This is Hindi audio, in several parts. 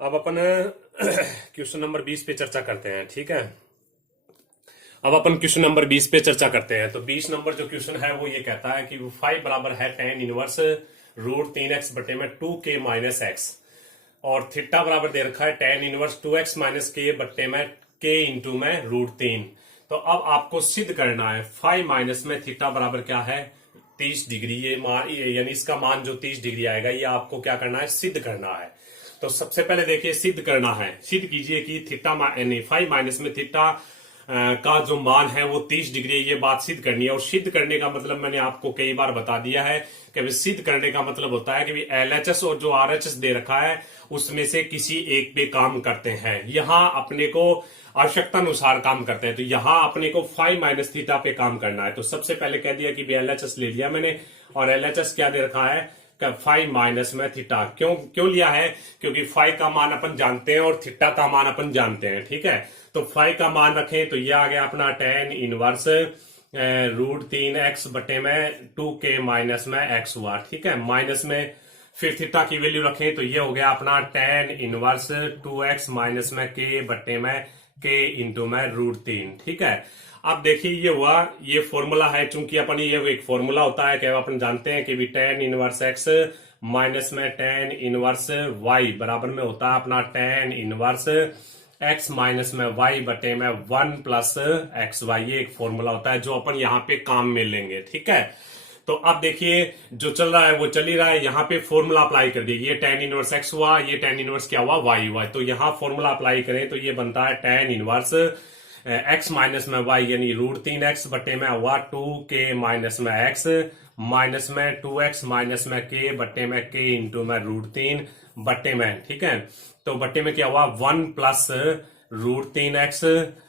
अब अपन क्वेश्चन नंबर 20 पे चर्चा करते हैं। ठीक है, अब अपन क्वेश्चन नंबर 20 पे चर्चा करते हैं। तो 20 नंबर जो क्वेश्चन है वो ये कहता है कि फाइव बराबर है tan इनवर्स √3x बटे में 2k माइनस एक्स, और थीटा बराबर दे रखा है tan इनवर्स 2x माइनस के बटे में k इंटू में √3। तो अब आपको सिद्ध करना है फाइव माइनस में थीटा बराबर क्या है 30 डिग्री, ये मान यानी इसका मान जो 30 डिग्री आएगा ये आपको क्या करना है, सिद्ध करना है। तो सबसे पहले देखिए सिद्ध करना है, सिद्ध कीजिए कि थीटा यानी फाइव माइनस में थीटा का जो मान है वो 30 डिग्री है, ये बात सिद्ध करनी है। और सिद्ध करने का मतलब मैंने आपको कई बार बता दिया है कि सिद्ध करने का मतलब होता है कि LHS और जो RHS दे रखा है उसमें से किसी एक पे काम करते हैं। यहां अपने को आवश्यकता अनुसार काम करते हैं, तो यहां अपने को फाइव माइनस थीटा पे काम करना है। तो सबसे पहले कह दिया कि LHS ले लिया मैंने, और LHS क्या दे रखा है, फाइव माइनस में थीटा। क्यों लिया है, क्योंकि फाइव का मान अपन जानते हैं और थीटा का मान अपन जानते हैं। ठीक है, तो फाइव का मान रखें तो ये आ गया अपना tan इनवर्स √3x बटे में 2k माइनस में x हुआ। ठीक है, माइनस में फिर थीटा की वैल्यू रखें तो ये हो गया अपना tan इनवर्स 2x माइनस में k बटे में k इंटू में √3। ठीक है, अब देखिए ये हुआ, ये फॉर्मूला है, चूंकि अपन ये एक फॉर्मूला होता है कि अपन जानते हैं कि भी tan इनवर्स x माइनस में tan इनवर्स y बराबर में होता है अपना tan इनवर्स x माइनस में y बटे में 1 प्लस एक्स वाई। ये एक फॉर्मूला होता है जो अपन यहाँ पे काम में लेंगे। ठीक है, तो अब देखिए जो चल रहा है वो चल ही रहा है, यहाँ पे फॉर्मूला अप्लाई कर दिए। ये tan इनवर्स x हुआ, ये tan इनवर्स क्या हुआ, y हुआ। तो यहाँ फॉर्मूला अप्लाई करें तो ये बनता है tan इनवर्स x माइनस में y यानी √3x बटे में हुआ 2k माइनस में x माइनस में 2x माइनस में k बटे में k इंटू में √3 बटे में। ठीक है, तो बटे में क्या हुआ 1 प्लस √3x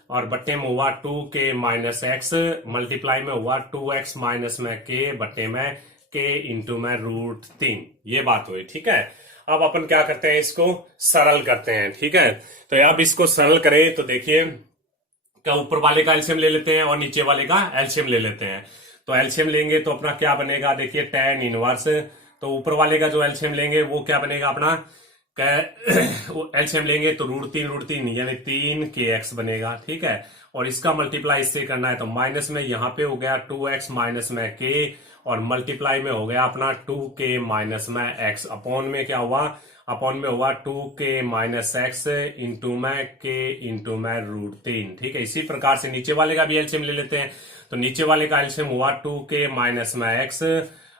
और बटे में हुआ 2k माइनस x मल्टीप्लाई में हुआ 2x माइनस में k बटे में k इंटू में √3। ये बात हुई। ठीक है, अब अपन क्या करते हैं, इसको सरल करते हैं। ठीक है, तो अब इसको सरल करें तो देखिए क्या ऊपर वाले का एलसीएम ले लेते हैं और नीचे वाले का एलसीएम ले लेते हैं। तो एलसीएम लेंगे तो अपना क्या बनेगा, देखिए tan इनवर्स, तो ऊपर वाले का जो एलसीएम लेंगे वो क्या बनेगा अपना, एलसीएम लेंगे तो √3 यानी 3kx बनेगा। ठीक है, और इसका मल्टीप्लाई इससे करना है तो माइनस में यहाँ पे हो गया 2x माइनस में k और मल्टीप्लाई में हो गया अपना 2k माइनस में x, अपॉन में क्या हुआ, अपॉन में हुआ 2k माइनस एक्स इंटू में k इंटू में √3। ठीक है, इसी प्रकार से नीचे वाले का भी एलसीएम ले लेते हैं। तो नीचे वाले का एलसीएम हुआ 2k माइनस में x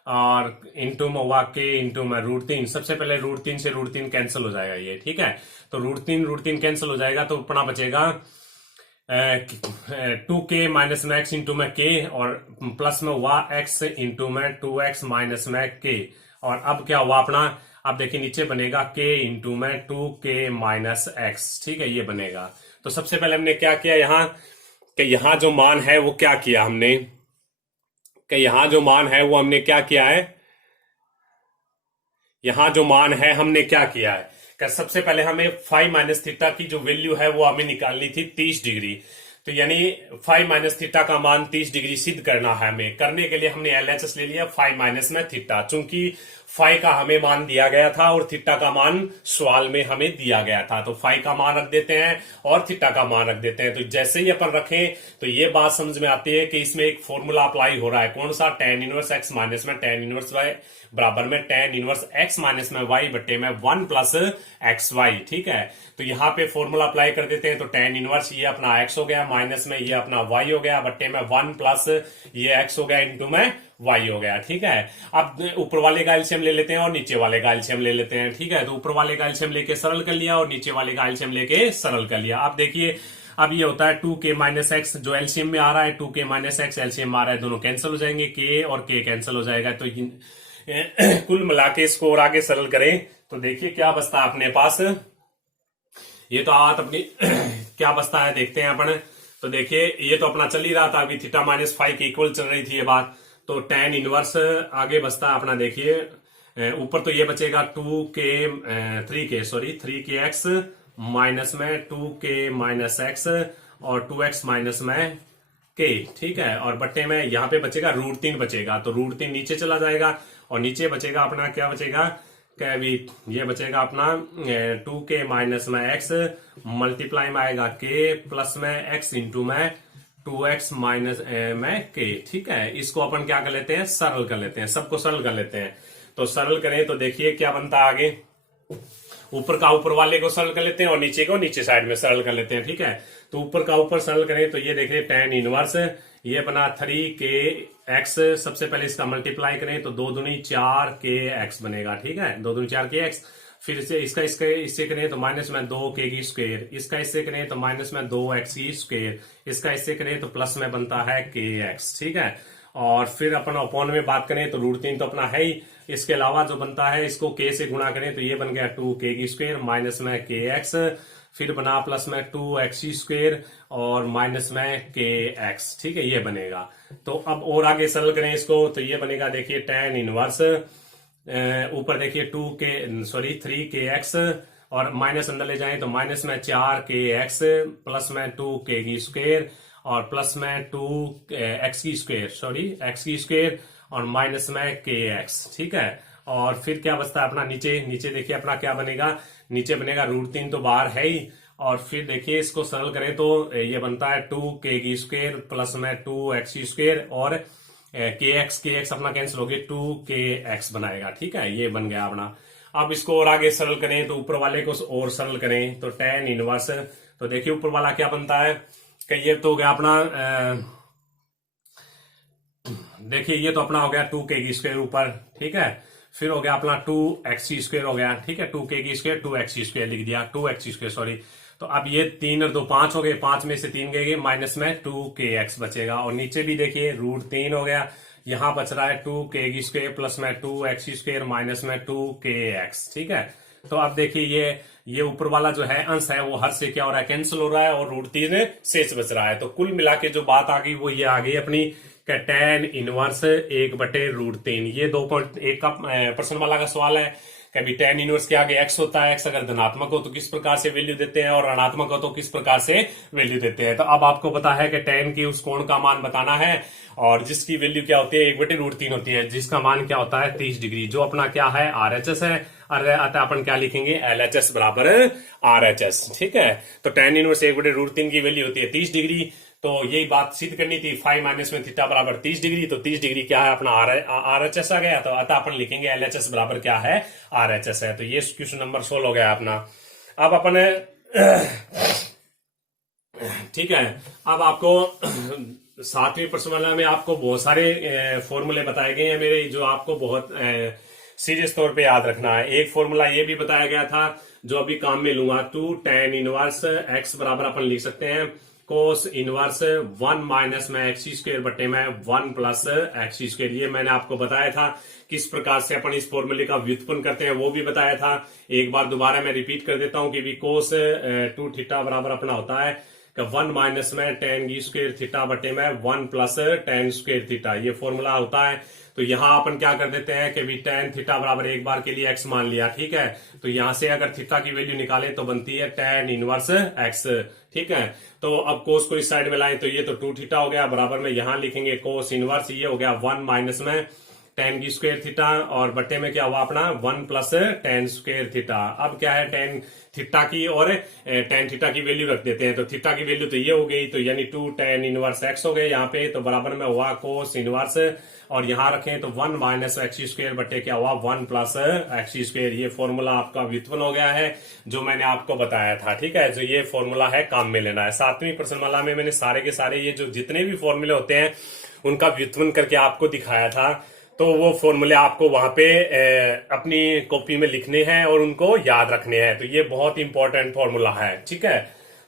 और इंटू में हुआ k इंटू में √3। सबसे पहले √3 से √3 कैंसिल हो जाएगा ये। ठीक है, तो √3 कैंसिल हो जाएगा तो अपना बचेगा 2k माइनस में x इंटू में k और प्लस में हुआ x इंटू में 2x माइनस में k। और अब क्या हुआ अपना, अब देखिए नीचे बनेगा k इंटू में 2k माइनस x। ठीक है, ये बनेगा। तो सबसे पहले हमने क्या किया यहाँ, कि यहाँ जो मान है वो क्या किया हमने, कि यहाँ जो मान है वो हमने क्या किया है, यहाँ जो मान है हमने क्या किया है कि सबसे पहले हमें फाइव माइनस थीटा की जो वैल्यू है वो हमें निकालनी थी 30 डिग्री। तो यानी फाइव माइनस थीटा का मान 30 डिग्री सिद्ध करना है हमें। करने के लिए हमने LHS ले लिया फाइव माइनस में थीटा, चूंकि फाइव का हमें मान दिया गया था और थीटा का मान सवाल में हमें दिया गया था। तो फाइव का मान रख देते हैं और थीटा का मान रख देते हैं। तो जैसे ही अपन रखें तो ये बात समझ में आती है कि इसमें एक फॉर्मूला अप्लाई हो रहा है, कौन सा, tan इनवर्स x माइनस में tan इनवर्स y बराबर में tan इनवर्स x माइनस में y बटे में 1 प्लस एक्स वाई। ठीक है, तो यहाँ पे फॉर्मूला अप्लाई कर देते हैं। तो tan इनवर्स ये अपना x हो गया, माइनस में ये अपना y हो गया, बटे में 1 प्लस ये x हो गया इंटू में y हो गया। ठीक है, अब ऊपर वाले का एलसीएम ले लेते हैं और नीचे वाले का एलसीएम ले लेते हैं। ठीक है, तो ऊपर वाले का एलसीएम लेके सरल कर लिया और नीचे वाले का एलसीएम लेके सरल कर लिया। अब देखिए अब ये होता है 2k माइनस एक्स, जो एलसीएम में आ रहा है 2k माइनस एक्स एलसीएम में आ रहा है, दोनों कैंसिल हो जाएंगे, k और k कैंसिल हो जाएगा। तो कुल मिला के इसको और आगे सरल करें तो देखिए क्या बचता है अपने पास, ये तो आत अपनी क्या बचता है देखते हैं अपन। तो देखिए ये तो अपना चल ही रहा था, अभी थीटा माइनस फाइव के इक्वल चल रही थी ये बात। तो tan इनवर्स आगे बचता है अपना, देखिए ऊपर तो ये बचेगा 3kx माइनस में 2k माइनस x और 2x माइनस में k। ठीक है, और बट्टे में यहाँ पे बचेगा √3 बचेगा, तो √3 नीचे चला जाएगा और नीचे बचेगा अपना क्या बचेगा, क्या भी ये बचेगा अपना 2k माइनस में x मल्टीप्लाई में आएगा k प्लस में x इंटू में 2x माइनस में k। ठीक है, इसको अपन क्या कर लेते हैं, सरल कर लेते हैं, सबको सरल कर लेते हैं। तो सरल करें तो देखिए क्या बनता है आगे, ऊपर का ऊपर वाले को सरल कर लेते हैं और नीचे को नीचे साइड में सरल कर लेते हैं। ठीक है, तो ऊपर का ऊपर सरल करें तो ये देखिए tan इनवर्स ये बना 3kx, सबसे पहले इसका मल्टीप्लाई करें तो 2 दूनी 4kx बनेगा। ठीक है, 2 दूनी 4kx, फिर से इसका इससे करें तो माइनस में 2k की स्क्वायर, इसका इससे करें तो माइनस में 2x की स्क्वायर, इसका इससे करें तो प्लस में बनता है kx। ठीक है, और फिर अपन अपॉन में बात करें तो √3 तो अपना है ही, इसके अलावा जो बनता है इसको k से गुणा करें तो ये बन गया 2k की स्क्वायर माइनस में kx, फिर बना प्लस में 2x स्क्वायर और माइनस में kx। ठीक है, ये बनेगा। तो अब और आगे सरल करें इसको तो ये बनेगा देखिए tan इनवर्स ऊपर देखिए 3kx और माइनस अंदर ले जाएं तो माइनस में 4kx प्लस में 2k की स्क्वायर और प्लस में 2x की स्क्वायर x की स्क्वायर और माइनस में kx। ठीक है, और फिर क्या बचता है अपना नीचे देखिए अपना क्या बनेगा, नीचे बनेगा √3 तो बाहर है ही, और फिर देखिए इसको सरल करें तो ये बनता है 2k की स्क्वायर प्लस में 2x की स्क्वायर और kx अपना कैंसिल हो गया 2kx बनाएगा। ठीक है, ये बन गया अपना। अब इसको और आगे सरल करें तो ऊपर वाले को और सरल करें तो tan इनवर्स, तो देखिए ऊपर वाला क्या बनता है कि ये तो हो गया अपना देखिए ये तो अपना हो गया 2k की स्क्वायर ऊपर। ठीक है, फिर हो गया अपना 2x स्क्वायर हो गया। ठीक है, 2k की स्क्वायर 2x स्क्वायर लिख दिया, 2x स्क्वायर तो अब ये 3 और 2 5 हो गए, 5 में से 3 गए माइनस में 2kx बचेगा, और नीचे भी देखिए √3 हो गया, यहां बच रहा है 2k की स्क्वायर प्लस में 2x स्क्वायर माइनस में 2kx। ठीक है, तो अब देखिए ये ऊपर वाला जो है अंश है वो हर से क्या हो रहा है, कैंसिल हो रहा है और √3 शेष बच रहा है। तो कुल मिला के जो बात आ गई वो ये आ गई अपनी tan इनवर्स 1/√3। ये 2.1 का प्रश्न वाला का सवाल है। कभी tan इनवर्स के आगे x होता है, x अगर धनात्मक हो तो किस प्रकार से वैल्यू देते हैं और ऋणात्मक हो तो किस प्रकार से वैल्यू देते हैं। तो अब आपको पता है कि tan की उस कोण का मान बताना है और जिसकी वैल्यू क्या होती है 1/√3 होती है, जिसका मान क्या होता है 30 डिग्री, जो अपना क्या है RHS है, अतः अपन क्या लिखेंगे LHS बराबर RHS। ठीक है, तो tan इनवर्स 1/√3 की वैल्यू होती है 30 डिग्री। तो यही बात सिद्ध करनी थी, फाइ माइनस में थीटा बराबर 30 डिग्री, तो 30 डिग्री क्या है अपना RHS आ गया, तो अतः अपन लिखेंगे LHS बराबर क्या है RHS है। तो ये क्वेश्चन नंबर 16 हो गया अपना। अब अपन ठीक है, अब आपको 7वीं प्रश्न वाला में आपको बहुत सारे फॉर्मूले बताए गए हैं मेरे, जो आपको बहुत सीरियस तौर पे याद रखना है। एक फॉर्मूला ये भी बताया गया था जो अभी काम में लूंगा, 2 tan इनवर्स x बराबर अपन लिख सकते हैं कोस इनवर्स 1 माइनस में x स्क्वायर बटे में 1 प्लस x स्क्वायर। ये मैंने आपको बताया था किस प्रकार से अपन इस फॉर्मूले का व्युत्पन्न करते हैं, वो भी बताया था। एक बार दोबारा मैं रिपीट कर देता हूं कि भी कोस 2 थीटा बराबर अपना होता है 1 माइनस में tan स्क्वायर थीटा बटे में 1 प्लस tan स्क्वायर थीटा, ये फॉर्मूला होता है। तो यहां अपन क्या कर देते हैं कि भी tan थीटा बराबर एक बार के लिए x मान लिया। ठीक है, तो यहां से अगर थीटा की वैल्यू निकाले तो बनती है tan इनवर्स x। ठीक है, तो अब कोस को इस साइड में लाएं तो ये तो 2 थीटा हो गया, बराबर में यहां लिखेंगे कोस इनवर्स, ये हो गया 1 माइनस में tan स्क्वायर थीटा और बटे में क्या हुआ अपना 1 प्लस tan स्क्वायर थीटा। अब क्या है tan थीटा की और tan थीटा की वैल्यू रख देते हैं, तो थीटा की वैल्यू तो ये हो गई, तो यानी 2 tan इनवर्स x हो गए यहाँ पे, तो बराबर में हुआ कोस इनवर्स और यहां रखें तो 1 माइनस x स्क्वायर बटे क्या हुआ 1 प्लस x स्क्वायर। ये फॉर्मूला आपका व्युत्पन्न हो गया है जो मैंने आपको बताया था। ठीक है, जो ये फॉर्मूला है काम में लेना है। 7वीं प्रश्नमाला में मैंने सारे के सारे ये जो जितने भी फॉर्मूले होते हैं उनका व्युत्पन्न करके आपको दिखाया था, तो वो फॉर्मूले आपको वहां पे अपनी कॉपी में लिखने हैं और उनको याद रखने हैं। तो ये बहुत इंपॉर्टेंट फॉर्मूला है। ठीक है,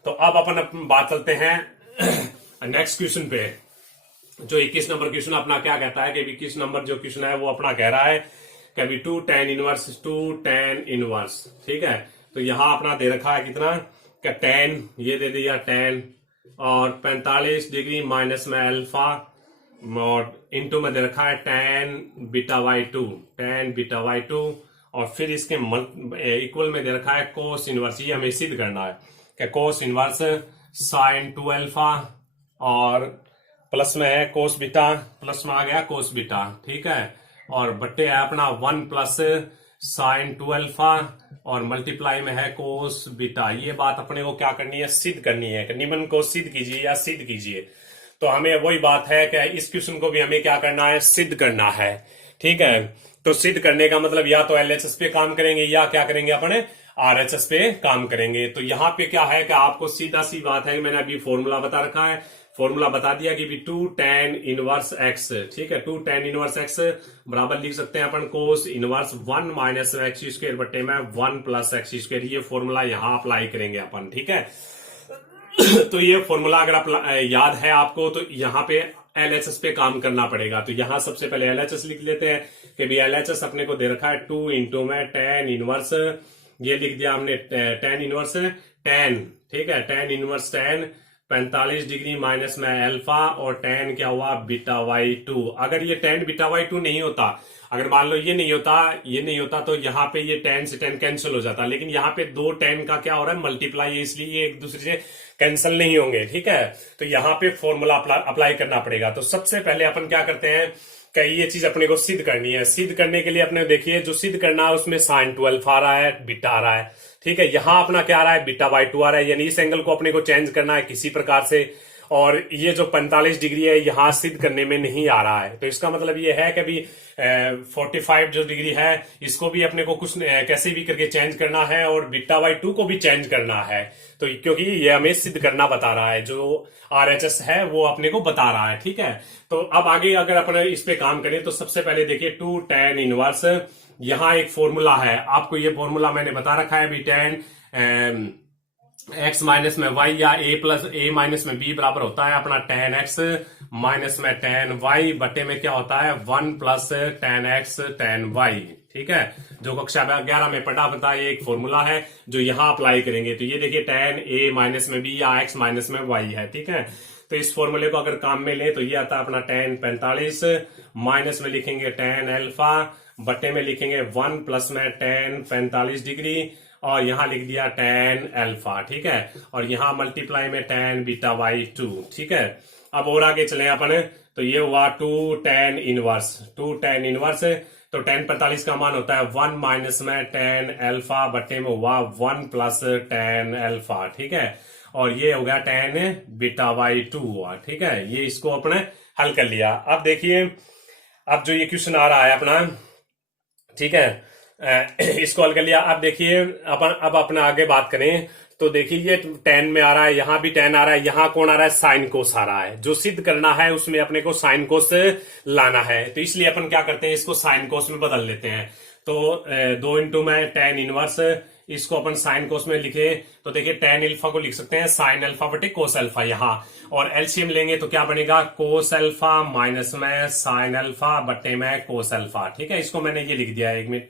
तो अब अपन बात करते हैं नेक्स्ट क्वेश्चन पे। जो 21 नंबर क्वेश्चन अपना क्या कहता है कि 21 नंबर जो क्वेश्चन है वो अपना कह रहा है कि अभी 2 tan इनवर्स। ठीक है, तो यहां अपना दे रखा है कितना कि tan, ये दे दिया tan और 45 डिग्री माइनस में अल्फा और इंटू में दे रखा है tan बीटा बाई 2 और फिर इसके इक्वल में दे रखा है कोस इनवर्स। ये हमें सिद्ध करना है कि कोस इनवर्स sin 2 अल्फा और प्लस में है कोस बीटा, प्लस में आ गया कोस बीटा। ठीक है, और बट्टे है अपना 1 प्लस साइन 2 अल्फा और मल्टीप्लाई में है कोस बीटा। ये बात अपने को क्या करनी है, सिद्ध करनी है। निम्न को सिद्ध कीजिए या सिद्ध कीजिए। तो हमें वही बात है कि इस क्वेश्चन को भी हमें क्या करना है, सिद्ध करना है। ठीक है, तो सिद्ध करने का मतलब या तो एलएचएस पे काम करेंगे या क्या करेंगे, अपने आरएचएस पे काम करेंगे। तो यहाँ पे क्या है कि आपको सीधा सी बात है, मैंने अभी फॉर्मूला बता रखा है, फॉर्मूला बता दिया कि 2 tan इनवर्स एक्स। ठीक है, 2 tan इनवर्स एक्स बराबर लिख सकते हैं अपन cos inverse 1 minus X square बटे में 1 प्लस एक्स स्क्वायर। ये फॉर्मूला यहाँ अप्लाई करेंगे अपन। ठीक है, तो ये फॉर्मूला अगर याद है आपको तो यहाँ पे एलएचएस पे काम करना पड़ेगा। तो यहाँ सबसे पहले एलएचएस लिख लेते हैं कि भी एलएचएस अपने को दे रखा है 2 इंटू में tan इनवर्स, ये लिख दिया हमने tan इनवर्स tan। ठीक है, tan inverse tan 45 degree minus में अल्फा और tan क्या हुआ, बीटा वाई 2। अगर ये tan बीटा वाई 2 नहीं होता, अगर मान लो ये नहीं होता तो यहाँ पे ये tan से tan कैंसिल हो जाता। लेकिन यहाँ पे दो tan का क्या हो रहा है, मल्टीप्लाई है, इसलिए ये एक दूसरे से कैंसिल नहीं होंगे। ठीक है, तो यहाँ पे फॉर्मूला अप्लाई करना पड़ेगा। तो सबसे पहले अपन क्या करते हैं कि ये चीज अपने को सिद्ध करनी है। सिद्ध करने के लिए अपने देखिए जो सिद्ध करना है उसमें साइन 2 अल्फा आ रहा है, बीटा आ रहा है। ठीक है, यहाँ अपना क्या आ रहा है, बीटा बाई 2 आ रहा है, यानी इस एंगल को अपने को चेंज करना है किसी प्रकार से। और ये जो 45 डिग्री है यहाँ सिद्ध करने में नहीं आ रहा है। तो इसका मतलब ये है कि अभी 45 जो डिग्री है इसको भी अपने को कुछ कैसे भी करके चेंज करना है और बीटा बाई 2 को भी चेंज करना है। तो क्योंकि ये हमें सिद्ध करना बता रहा है, जो आरएचएस है वो अपने को बता रहा है। ठीक है, तो अब आगे अगर अपन इस पे काम करें तो सबसे पहले देखिए 2 tan इनवर्स, यहाँ एक फॉर्मूला है, आपको ये फॉर्मूला मैंने बता रखा है भी tan एक्स माइनस में वाई या ए प्लस ए माइनस में बी बराबर होता है अपना tan एक्स माइनस में tan वाई बटे में क्या होता है 1 plus tan X tan Y. ठीक है, जो कक्षा 11 में पढ़ा पता ये एक फॉर्मूला है जो यहाँ अप्लाई करेंगे। तो ये देखिए tan ए माइनस में बी या एक्स माइनस में वाई है। ठीक है, तो इस फॉर्मूले को अगर काम में ले तो ये आता है अपना tan 45 माइनस में लिखेंगे tan अल्फा बटे में लिखेंगे 1 प्लस में tan 45 डिग्री और यहाँ लिख दिया tan अल्फा। ठीक है, और यहाँ मल्टीप्लाई में tan बीटा वाई 2। ठीक है, अब और आगे चले अपन, तो ये हुआ 2 tan इनवर्स। तो tan 45 का मान होता है 1 माइनस में tan अल्फा बटे में हुआ 1 प्लस tan अल्फा। ठीक है, और ये हो गया tan बीटा वाई 2 हुआ। ठीक है, ये इसको अपने हल कर लिया। अब देखिए अब जो ये क्वेश्चन आ रहा है अपना, ठीक है, इसको हल कर लिया। अब देखिए अब अपना आगे बात करें तो देखिए ये tan में आ रहा है, यहाँ भी tan आ रहा है, यहाँ कौन आ रहा है, साइन कोस आ रहा है। जो सिद्ध करना है उसमें अपने को साइन कोस लाना है। तो इसलिए अपन क्या करते हैं, इसको साइन कोस में बदल लेते हैं। तो 2 इंटू में tan इनवर्स, इसको अपन साइन कोस में लिखे तो देखिए tan अल्फा को लिख सकते हैं साइन अल्फा बटे कोस अल्फा यहाँ, और एलसीएम लेंगे तो क्या बनेगा कोस अल्फा माइनस में साइन अल्फा बटे में कोस अल्फा। ठीक है, इसको मैंने ये लिख दिया, एक मिनट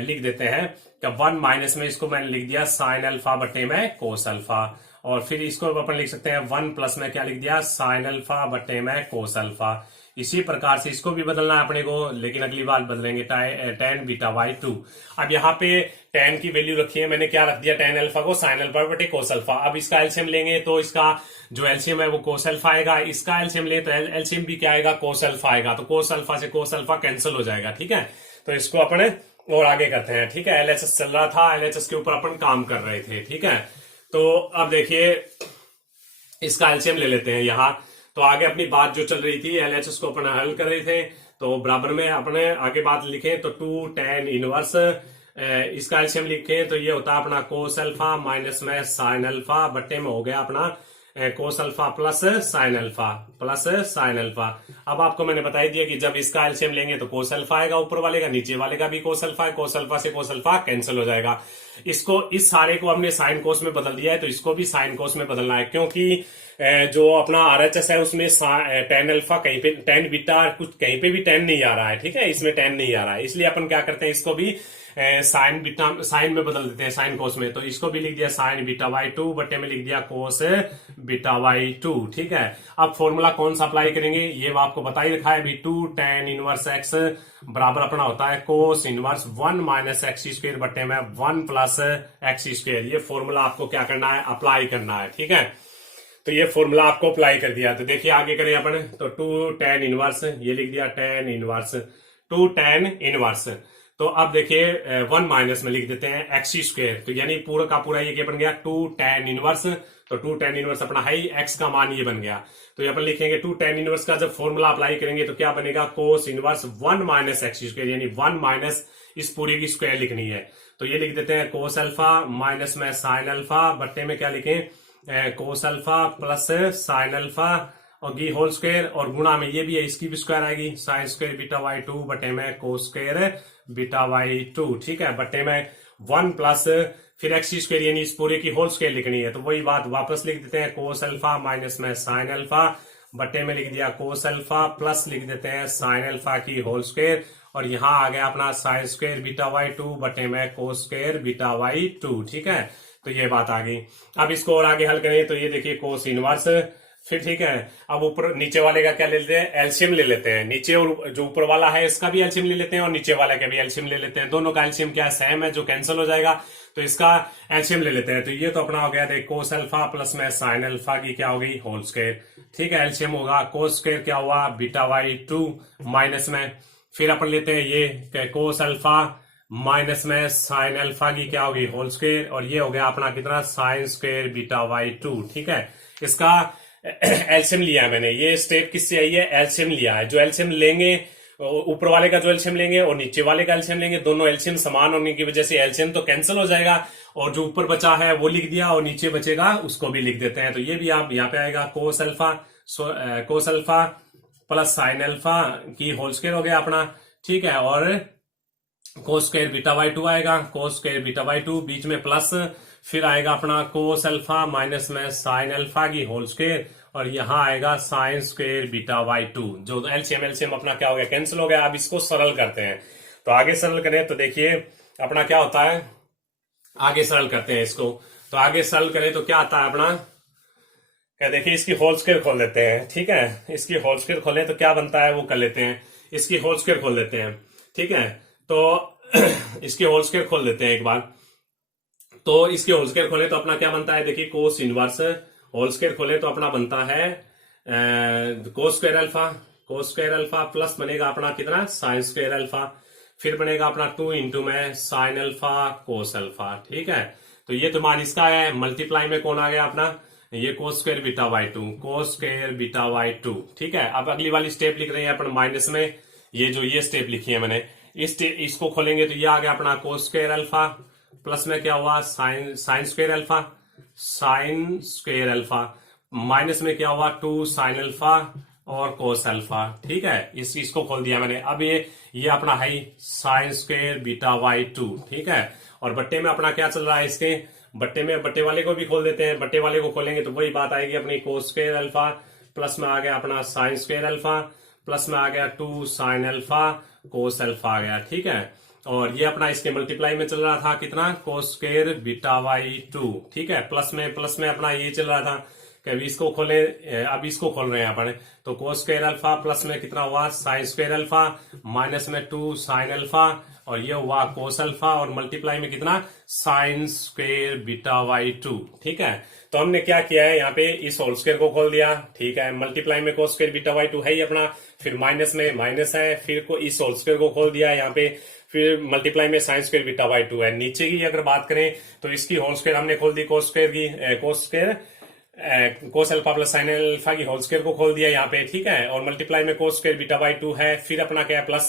लिख देते हैं कि 1 माइनस में इसको मैंने लिख दिया साइन अल्फा बटे में कोस अल्फा, और फिर इसको अपन लिख सकते हैं 1 प्लस में क्या लिख दिया साइन अल्फा बटे में कोस अल्फा। इसी प्रकार से इसको भी बदलना है अपने को, लेकिन अगली बार बदलेंगे tan बीटा वाई 2। अब यहाँ पे tan की वैल्यू रखी है, मैंने क्या रख दिया tan अल्फा को साइन अल्फा बटे कोस अल्फा। अब इसका एलसीएम लेंगे तो इसका जो एलसीएम है वो कोस अल्फा आएगा, इसका एलसीएम ले तो एलसीएम भी क्या आएगा, कोस अल्फा आएगा। तो कोस अल्फा से कोस अल्फा कैंसिल हो जाएगा। ठीक है, तो इसको अपने और आगे करते हैं। ठीक है, एलएचएस चल रहा था, एलएचएस के ऊपर अपन काम कर रहे थे। ठीक है, तो अब देखिए इसका एलसीएम ले लेते हैं यहाँ। तो आगे अपनी बात जो चल रही थी, एलएचएस को अपन हल कर रहे थे, तो बराबर में अपने आगे बात लिखे तो 2 tan इनवर्स, इसका एलसीएम लिखे तो ये होता है अपना कोस अल्फा माइनस में साइन अल्फा बटे में हो गया अपना कोस अल्फा प्लस साइन अल्फा। अब आपको मैंने बता दिया कि जब इसका एलसीएम लेंगे तो कोस अल्फा आएगा ऊपर वाले का, नीचे वाले का भी कोस अल्फा है, कोस अल्फा से कोस अल्फा कैंसिल हो जाएगा। इसको इस सारे को हमने साइन कोस में बदल दिया है, तो इसको भी साइन कोस में बदलना है, क्योंकि जो अपना आरएचएस है उसमें tan अल्फा कहीं पे tan बीटा कुछ कहीं पे भी tan नहीं आ रहा है। ठीक है, इसमें tan नहीं आ रहा है, इसलिए अपन क्या करते हैं इसको भी साइन बीटा साइन में बदल देते हैं, साइन कोस में। तो इसको भी लिख दिया साइन बीटा वाई 2 बटे में लिख दिया कोस बीटा वाई 2। ठीक है, अब फॉर्मूला कौन सा अप्लाई करेंगे ये आपको बता ही रखा है भी 2 tan इनवर्स एक्स बराबर अपना होता है कोस इनवर्स 1 माइनस एक्स स्क्वायर बटे में 1 प्लस एक्स स्क्वायर। ये फॉर्मूला आपको क्या करना है, अप्लाई करना है। ठीक है, तो ये फॉर्मूला आपको अप्लाई कर दिया। तो देखिए आगे करें अपन, तो 2 tan इनवर्स, ये लिख दिया tan इनवर्स 2 tan इनवर्स। तो अब देखिए 1 माइनस में लिख देते हैं एक्स स्क्वायर, तो यानी पूरा का पूरा ये क्या बन गया 2 tan इनवर्स। तो 2 tan इनवर्स अपना है, एक्स का मान ये बन गया। तो ये अपन लिखेंगे 2 tan इनवर्स का जब फॉर्मूला अप्लाई करेंगे तो क्या बनेगा कोस इनवर्स 1 माइनस एक्स स्क्वायर, यानी 1 माइनस इस पूरी की स्क्वायर लिखनी है। तो ये लिख देते हैं कोस अल्फा माइनस में साइन अल्फा, बट्टे में क्या लिखें कोस अल्फा प्लस साइन अल्फा और गी होल स्क्वायर, और गुणा में ये भी है इसकी भी स्क्वायर आएगी साइन स्क्वायर बीटा वाई 2 बटे में कोस स्क्वायर बीटा वाई 2। ठीक है, बटे में 1 प्लस फिर एक्स स्क्वायर यानी इस पूरे की होल स्क्वायर लिखनी है। तो वही बात वापस लिख देते हैं कोस अल्फा माइनस में साइन अल्फा, बटे में लिख दिया कोस अल्फा प्लस लिख देते हैं साइन अल्फा की होल स्क्वायर, और यहां आ गया अपना साइन स्क्वायर बीटा वाई 2 बटे में कोस स्क्वायर बीटा वाई 2। ठीक है, तो ये बात आ गई। अब इसको और आगे हल करें तो ये देखिए कोस इनवर्स, फिर ठीक है अब ऊपर नीचे वाले का क्या ले लेते हैं एलसीएम ले लेते हैं, नीचे और जो ऊपर वाला है इसका भी एलसीएम ले लेते हैं और नीचे वाला का भी एलसीएम ले लेते हैं। दोनों का एलसीएम क्या सेम है जो कैंसिल हो जाएगा, तो इसका एलसीएम ले लेते हैं। तो ये तो अपना हो गया देखो कोस अल्फा प्लस में साइन अल्फा की क्या हो गई होल स्क्वायर। ठीक है, एलसीएम होगा कोस स्क्वायर क्या हुआ बीटा वाई 2 माइनस में, फिर अपन लेते हैं ये कोस अल्फा माइनस में साइन अल्फा की क्या होगी होल स्क्वायर, और ये हो गया अपना कितना साइन स्क्वायर बीटा वाई 2। ठीक है, इसका एलसीएम लिया है मैंने, ये स्टेप किससे आई है एलसीएम लिया है। जो एलसीएम लेंगे ऊपर वाले का जो एलसीएम लेंगे और नीचे वाले का एलसीएम लेंगे, दोनों एलसीएम समान होने की वजह से एलसीएम तो कैंसिल हो जाएगा, और जो ऊपर बचा है वो लिख दिया और नीचे बचेगा उसको भी लिख देते हैं। तो ये भी आप यहाँ पे आएगा कोस अल्फा प्लस साइन अल्फा की होल स्क्वायर हो गया अपना। ठीक है, और कोस स्क्वायर बीटा वाई 2 आएगा, कोस स्क्वायर बीटा वाई 2 बीच में प्लस, फिर आएगा अपना कोस अल्फा माइनस में साइन अल्फा की होल स्क्वायर, और यहां आएगा साइन स्क्वायर बीटा वाई 2। जो एलसीएम अपना क्या हो गया कैंसिल हो गया। अब इसको सरल करते हैं, तो आगे सरल करें तो देखिए अपना क्या होता है, आगे सरल करते हैं इसको। तो आगे सरल करें तो क्या आता है अपना, क्या देखिए इसकी होल स्क्वायर खोल लेते हैं। ठीक है, इसकी होल स्क्वायर खोलें तो क्या बनता है वो कर लेते हैं, इसकी होल स्क्वायर खोल लेते हैं। ठीक है, तो इसकी होल स्क्वायर खोल लेते हैं एक बार। तो इसकी होल स्क्वायर खोले तो अपना क्या बनता है देखिए कोस इनवर्स, होल स्क्वायर खोले तो अपना बनता है कोस स्क्वायर अल्फा प्लस बनेगा अपना कितना साइन स्क्वायर अल्फा, फिर बनेगा अपना 2 इंटू में साइन अल्फा कोस अल्फा। ठीक है, तो ये तो मान इसका है, मल्टीप्लाई में कौन आ गया अपना ये cos square beta Y 2, cos square beta Y 2। ठीक है, अब अगली वाली स्टेप लिख रहे हैं अपन माइनस में, ये स्टेप लिखी है मैंने, इसको खोलेंगे तो ये आ गया अपना कोस स्क्वायर अल्फा प्लस में क्या हुआ साइन स्क्वायर अल्फा माइनस में क्या हुआ 2 साइन अल्फा और कोस अल्फा। ठीक है, इसको खोल दिया मैंने। अब ये अपना है साइन स्क्वायर बीटा वाई 2। ठीक है, और बट्टे में अपना क्या चल रहा है, इसके बट्टे वाले को भी खोल देते हैं। बट्टे वाले को खोलेंगे तो वही बात आएगी अपनी कोस स्क्वायर अल्फा प्लस में आ गया अपना साइन स्क्वायर अल्फा प्लस में आ गया 2 साइन अल्फा कोस अल्फा आ गया। ठीक है, और ये अपना इसके मल्टीप्लाई में चल रहा था कितना कोस स्क्वायर बीटा वाई 2। ठीक है, प्लस में अपना ये चल रहा था कि अभी इसको खोले, अब इसको खोल रहे हैं अपन। तो कोस स्क्वायर अल्फा प्लस में कितना हुआ साइन स्क्वायर अल्फा माइनस में 2 साइन अल्फा, और ये हुआ कोस अल्फा, और मल्टीप्लाई में कितना साइन स्क्वायर बीटा वाई 2। ठीक है, तो हमने क्या किया है यहाँ पे इस होल स्क्वायर को खोल दिया। ठीक है, मल्टीप्लाई में कोस स्क्वायर बीटा वाई 2 है ही अपना, फिर माइनस में माइनस है, फिर को इस होल स्क्वायर को खोल दिया यहाँ पे, फिर मल्टीप्लाई में साइन स्क्वायर बीटा वाई 2 है। नीचे की अगर बात करें तो इसकी होल स्क्वायर हमने खोल दी cos alpha plus sine alpha की होल स्क्वायर को खोल दिया यहाँ पे। ठीक है, और मल्टीप्लाई में कोस स्क्वायर बीटा वाई 2 है, फिर अपना क्या प्लस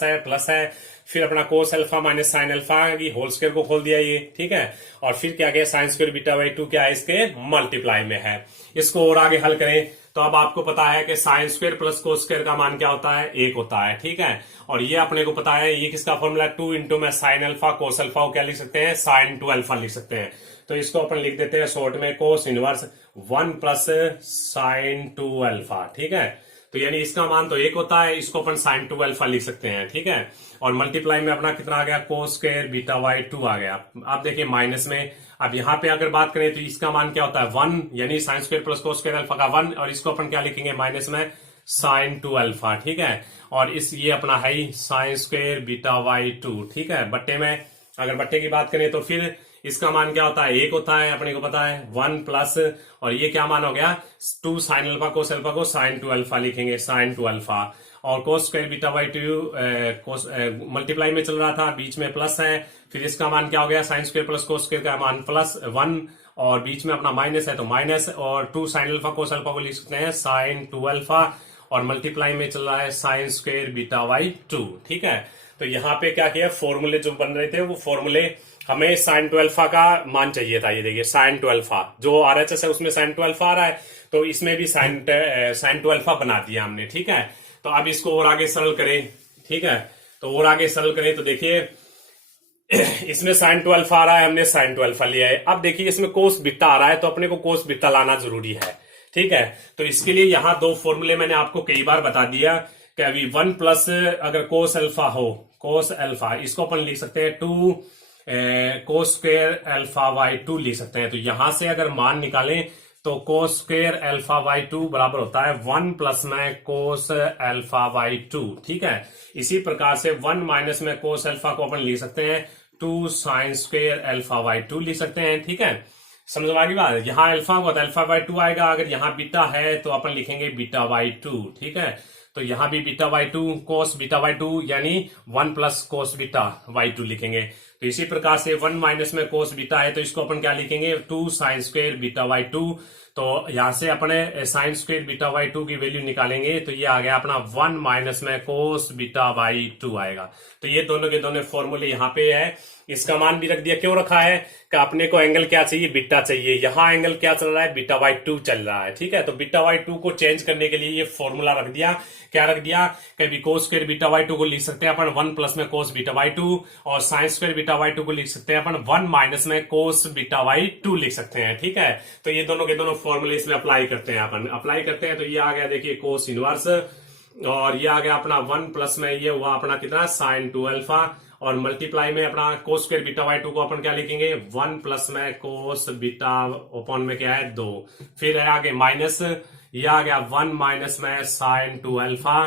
है, फिर अपना cos alpha minus sign alpha की होल स्क्वायर को खोल दिया ये। ठीक है, और फिर क्या गया साइन स्क्वायर बीटा वाई 2 क्या है इसके मल्टीप्लाई में है। इसको और आगे हल करें तो अब आपको पता है कि sine square plus cos square का मान क्या होता है 1 होता है। ठीक है, और ये अपने को पता है ये किसका फॉर्मूला 2 इंटू में साइन अल्फा कोस अल्फा को क्या लिख सकते हैं साइन 2 अल्फा लिख सकते हैं। तो इसको अपन लिख देते हैं शॉर्ट में कोस इनवर्स 1 प्लस साइन 2 अल्फा। ठीक है, तो यानी इसका मान तो 1 होता है, इसको अपन साइन 2 अल्फा लिख सकते हैं। ठीक है, और मल्टीप्लाई में अपना कितना आ गया कोस स्क्वायर बीटा वाई 2 आ गया। आप देखिए माइनस में, अब यहाँ पे अगर बात करें तो इसका मान क्या होता है 1, यानी sine square plus cos square alpha का 1, और इसको अपन क्या लिखेंगे माइनस में साइन 2 अल्फा। ठीक है, और ये अपना है साइन स्क्वायर बीटा वाई 2। ठीक है, बट्टे में अगर बट्टे की बात करें तो फिर इसका मान क्या होता है 1 होता है, अपने को पता है 1 प्लस, और ये क्या मान हो गया 2 साइन अल्फा कोस अल्फा को साइन 2 अल्फा लिखेंगे साइन 2 अल्फा, और कोस square beta by two cos multiply में चल रहा था, बीच में प्लस है, फिर इसका मान क्या हो गया sine square plus cos square का मान प्लस 1 और बीच में अपना माइनस है तो माइनस, और 2 साइन अल्फा कोस अल्फा को लिख सकते हैं साइन 2 अल्फा, और मल्टीप्लाई में चल रहा है साइन स्क्वायर बीटा बाई 2। ठीक है, तो यहाँ पे क्या किया, फॉर्मूले जो बन रहे थे वो फॉर्मूले हमें साइन 2 अल्फा का मान चाहिए था। ये देखिए साइन 2 अल्फा जो आरएचएस है उसमें साइन 2 अल्फा आ रहा है, तो इसमें भी साइन 2 अल्फा बना दिया हमने। ठीक है, तो अब इसको और आगे सरल करें। ठीक है, तो और आगे सरल करें तो देखिए इसमें साइन 2 अल्फा आ रहा है, हमने साइन 2 अल्फा लिया है। अब देखिए इसमें कोस बीटा आ रहा है, तो अपने को कोस बीटा लाना जरूरी है। ठीक है, तो इसके लिए यहां दो फॉर्मूले मैंने आपको कई बार बता दिया कि अभी 1 प्लस अगर कोस अल्फा हो, कोस अल्फा इसको अपन लिख सकते हैं 2 कोस स्क्वायर अल्फा बाई 2 लिख सकते हैं। तो यहां से अगर मान निकालें तो कोस स्क्वायर अल्फा बाई 2 बराबर होता है 1 प्लस में कोस अल्फा बाई 2। ठीक है, इसी प्रकार से 1 माइनस में कोस अल्फा को अपन लिख सकते हैं 2 साइन स्क्वायर अल्फा बाई 2 लिख सकते हैं। ठीक है, समझ में आ गई बात। यहाँ अल्फा होगा तो अल्फा बाई 2 आएगा, अगर यहाँ बीटा है तो अपन लिखेंगे बीटा बाई 2। ठीक है, तो यहां भी beta by 2 cos beta by 2 यानी 1 प्लस कोस बीटा बाई 2 लिखेंगे। तो इसी प्रकार से 1 माइनस में कोस बीटा है तो इसको अपन क्या लिखेंगे 2 साइन स्क्वायर बीटा बाई 2। तो यहां से अपने साइन स्क्वायर बीटा बाई 2 की वैल्यू निकालेंगे तो ये आ गया अपना 1 माइनस में कोस बीटा बाई 2 आएगा। तो ये दोनों के दोनों फॉर्मूले यहाँ पे है। इसका मान भी रख दिया, क्यों रखा है कि अपने को एंगल क्या चाहिए, बीटा चाहिए। यहाँ एंगल क्या चल रहा है, बीटा बाई 2 चल रहा है। ठीक है, तो बीटा बाई 2 को चेंज करने के लिए ये फॉर्मूला रख दिया। क्या रख दिया कि कोस स्क्वायर बीटा बाई 2 को लिख सकते हैं अपन 1 प्लस में कोस बीटा बाई 2, और साइन स्क्वायर बीटा बाई 2 को लिख सकते हैं अपन 1 माइनस में कोस बीटा बाई 2 लिख सकते हैं। ठीक है, तो ये दोनों के दोनों फॉर्मूले इसमें अप्लाई करते हैं, अपन अप्लाई करते हैं तो ये आ गया देखिए कोस इनवर्स, और ये आ गया अपना 1 प्लस में ये हुआ अपना कितना साइन 2 अल्फा, और मल्टीप्लाई में अपना कोस स्क्वायर बीटा बाई 2 को अपन क्या लिखेंगे 1 प्लस में कोस बीटा ओपन में क्या है 2, फिर है आगे माइनस, ये आ गया 1 माइनस में साइन 2 अल्फा,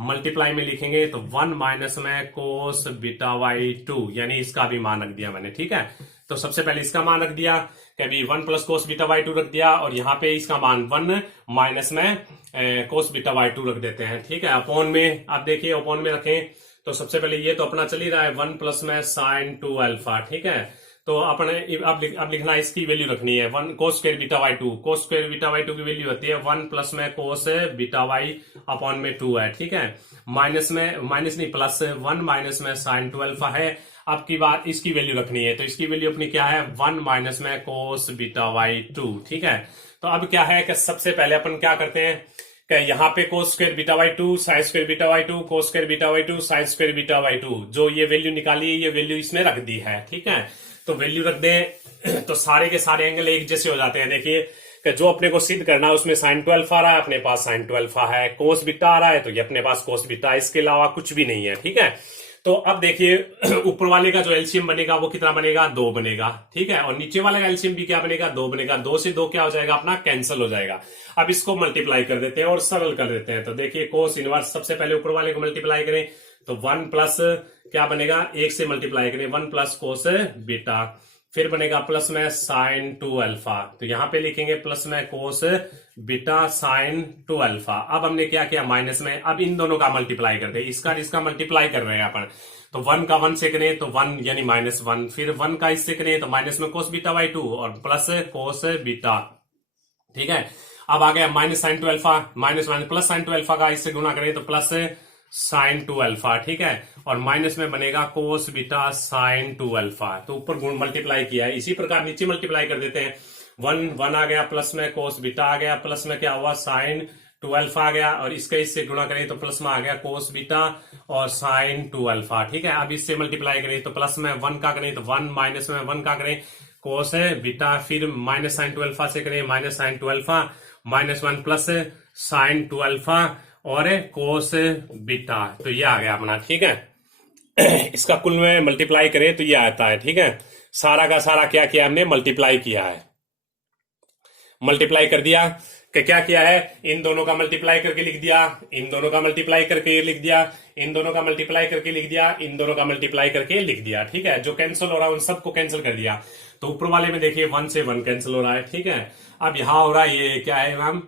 मल्टीप्लाई में लिखेंगे तो 1 माइनस में कोस बीटा बाई 2, यानी इसका भी मान रख दिया मैंने। ठीक है, तो सबसे पहले इसका मान रख दिया कि अभी 1 प्लस कोस बीटा बाई 2 रख दिया, और यहाँ पे इसका मान 1 माइनस में कोस बीटा बाई 2 रख देते हैं। ठीक है, अपॉन में आप देखिए अपॉन में रखें तो सबसे पहले ये तो अपना चल ही रहा है 1 प्लस में साइन 2 अल्फा। ठीक है, तो अपने अब लिखना इसकी वैल्यू रखनी है 1 कोस square beta by 2, cos square beta by 2 की वैल्यू होती है 1 प्लस में कोस बीटा बाई अपॉन में 2 है। ठीक है, माइनस में माइनस नहीं प्लस 1 माइनस में साइन 2 अल्फा है। अब की बात इसकी वैल्यू रखनी है, तो इसकी वैल्यू अपनी क्या है 1 माइनस में कोस बीटा बाई 2। ठीक है, तो अब क्या है कि सबसे पहले अपन क्या करते हैं कि यहाँ पे कोस square beta by 2 sine square beta by 2 cos square beta by 2 sine square beta by 2 जो ये वैल्यू निकाली है ये वैल्यू इसमें रख दी है। ठीक है, तो वैल्यू रख दें तो सारे के सारे एंगल एक जैसे हो जाते हैं। देखिए कि जो अपने को सिद्ध करना है उसमें साइन 2 अल्फा आ रहा है, अपने पास साइन 2 अल्फा है, कोस बीटा आ रहा है तो ये अपने पास कोस बीटा, इसके अलावा कुछ भी नहीं है। ठीक है, तो अब देखिए ऊपर वाले का जो एलसीएम बनेगा वो कितना बनेगा 2 बनेगा। ठीक है, और नीचे वाले का एलसीएम भी क्या बनेगा 2 बनेगा। 2 से 2 क्या हो जाएगा अपना कैंसिल हो जाएगा। अब इसको मल्टीप्लाई कर देते हैं और सरल कर देते हैं। तो देखिए कोस इनवर्स सबसे पहले ऊपर वाले को मल्टीप्लाई करें तो 1 प्लस क्या बनेगा 1 से मल्टीप्लाई करें 1 प्लस कोस बीटा, फिर बनेगा प्लस में साइन 2 अल्फा, तो यहां पे लिखेंगे प्लस में कोस बीटा साइन 2 अल्फा। अब हमने क्या किया माइनस में, अब इन दोनों का मल्टीप्लाई करते हैं, इसका मल्टीप्लाई कर रहे हैं अपन। तो 1 का 1 से करें तो 1 यानी -1, फिर 1 का इससे करें तो माइनस में कोस बीटा बाई 2 और प्लस कोस बीटा। ठीक है, अब आ गया minus sine 2 alpha, minus plus sine 2 alpha का इससे गुणा करें तो प्लस साइन 2 अल्फा। ठीक है, और माइनस में बनेगा कोस बीटा साइन 2 अल्फा। तो ऊपर गुण मल्टीप्लाई किया है, इसी प्रकार नीचे मल्टीप्लाई कर देते हैं। 1 आ गया प्लस में कोस बीटा आ गया, प्लस में क्या हुआ साइन 2 अल्फा आ गया, और इसका इससे गुणा करें तो प्लस में आ गया कोस बीटा और साइन 2 अल्फा। ठीक है, अब इससे मल्टीप्लाई करें तो प्लस में 1 का करें तो 1, माइनस में 1 का करें कोस बीटा, फिर माइनस साइन 2 अल्फा से करें minus sine 2 alpha, -1 plus sine 2 alpha और कोस बीटा। तो ये आ गया अपना। ठीक है, इसका कुल में मल्टीप्लाई करें तो ये आता है। ठीक है, सारा का सारा क्या किया हमने मल्टीप्लाई किया है, मल्टीप्लाई कर दिया कि क्या किया है इन दोनों का मल्टीप्लाई करके लिख दिया, इन दोनों का मल्टीप्लाई करके लिख दिया, इन दोनों का मल्टीप्लाई करके लिख दिया, इन दोनों का मल्टीप्लाई करके लिख दिया। ठीक है, जो कैंसिल हो रहा है उन सबको कैंसिल कर दिया। तो ऊपर वाले में देखिए 1 से 1 कैंसिल हो रहा है। ठीक है, अब यहां हो रहा है ये क्या है मैम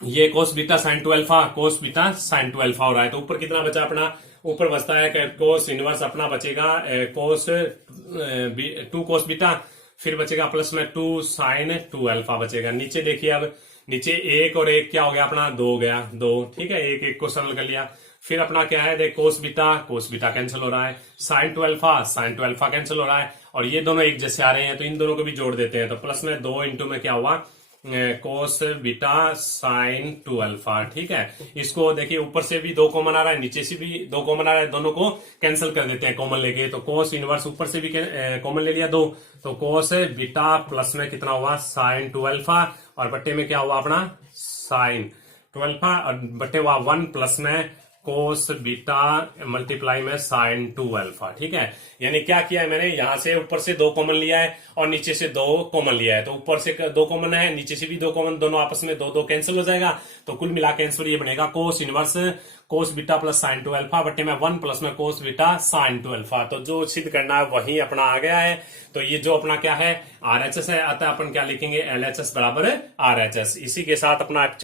ये cos beta sine 2 alpha, cos beta sine 2 alpha हो रहा है। तो ऊपर कितना बचा अपना, ऊपर बचता है कोस इनवर्स अपना बचेगा कोस 2 कोस बीटा, फिर बचेगा प्लस में 2 साइन 2 अल्फा बचेगा। नीचे देखिए, अब नीचे एक और एक क्या हो गया अपना, 2 हो गया, 2, ठीक है, एक एक को सरल कर लिया। फिर अपना क्या है, देख कोस बीटा कैंसिल हो रहा है, sine 2 alpha sine 2 alpha cancel हो रहा है, और ये दोनों एक जैसे आ रहे हैं तो इन दोनों को भी जोड़ देते हैं। तो प्लस में 2 इंटू में क्या हुआ, कोस बीटा साइन 2 अल्फा, ठीक है। इसको देखिए ऊपर से भी 2 कॉमन आ रहा है, नीचे से भी 2 कॉमन आ रहा है, दोनों को कैंसिल कर देते हैं कॉमन लेके। तो कोस इनवर्स ऊपर से भी कॉमन ले लिया 2, तो कोस बीटा प्लस में कितना हुआ साइन 2 अल्फा, और बट्टे में क्या हुआ अपना साइन 2 अल्फा, और बट्टे हुआ 1 प्लस में कोस बीटा मल्टीप्लाई में साइन 2 अल्फा, ठीक है। यानी क्या किया है मैंने, यहां से ऊपर से 2 कॉमन लिया है और नीचे से 2 कॉमन लिया है। तो ऊपर से 2 कॉमन है, नीचे से भी 2 कॉमन, दोनों आपस में 2 2 कैंसिल हो जाएगा। तो कुल मिला के आंसर ये बनेगा cos inverse cos beta plus sine 2 alpha बट्टे में 1 प्लस में कोस बीटा साइन 2 अल्फा। तो जो सिद्ध करना है वही अपना आ गया है। तो ये जो अपना क्या है RHS है, अतः अपन क्या लिखेंगे LHS बराबर RHS। इसी के साथ अपना